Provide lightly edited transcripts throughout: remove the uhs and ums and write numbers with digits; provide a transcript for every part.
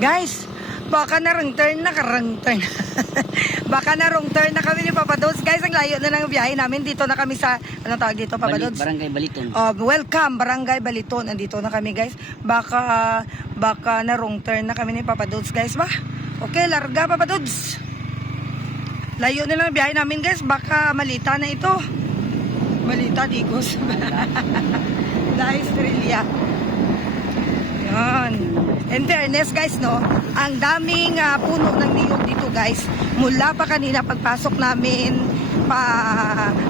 Guys, baka na wrong turn na karang turn. Baka na wrong turn na kami ni Papa Dods. Guys, ang layo na ng biyahe namin. Dito na kami sa, anong tawag dito, Papa Dods? Barangay Baliton. Welcome, Barangay Baliton. Andito na kami, guys. Baka na wrong turn na kami ni Papa Dods, guys. Ba? Okay, larga, Papa Dods. Layo na ng biyahe namin, guys. Baka malita na ito. Malita, digos. La Estrella. Yan. In fairness, guys, no, ang daming puno ng niyog dito, guys. Mula pa kanina pagpasok namin pa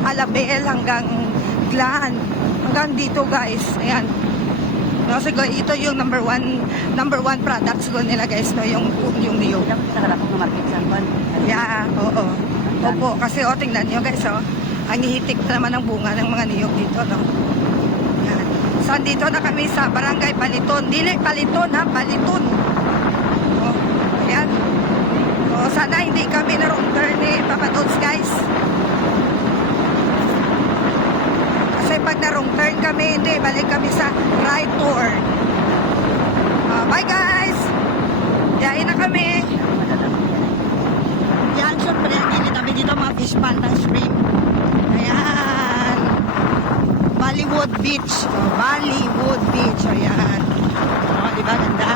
Alabel hanggang Glan. Hanggang dito, guys. Ayan. No, siguro ito yung number one products ko nila, guys, no, yung niyog. Yeah, oo. Opo, kasi tingnan niyo, guys, ang hihitik na naman ng bunga ng mga niyog dito, no. Yan. So, dito na kami sa Barangay Baliton. Dili Baliton, ha? Baliton. Ayan. Sana hindi kami na wrong turn Papa Dods, guys. Kasi pag na wrong turn kami, hindi, balik kami sa right turn. Bye, guys! Yain na kami. Yan, syempre, hindi kami dito mga fish pan ng shrimp. Ayan. Bollywood Beach. Bollywood Beach. Ayan. Diba, ganda?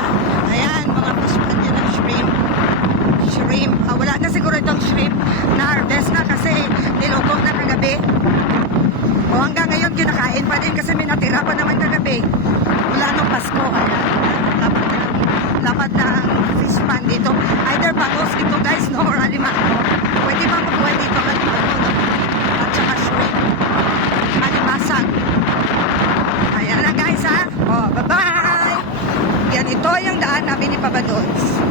Ayan, mga fish pan yan ng shrimp. Shrimp. Wala na siguro itong shrimp na harvest na kasi niluto na kagabi. Hanggang ngayon kinakain pa din kasi may natira pa naman kagabi. Wala nung Pasko. Ayan. Lapat ng fish pan dito. Either bangos dito, guys, no? Or alimango. Pwede ba mabuhay dito alimango, no? At saka shrimp. Alimasag. Ayan na, guys, ha? Bye-bye! Yan, ito yung daan namin ni Papa Dods.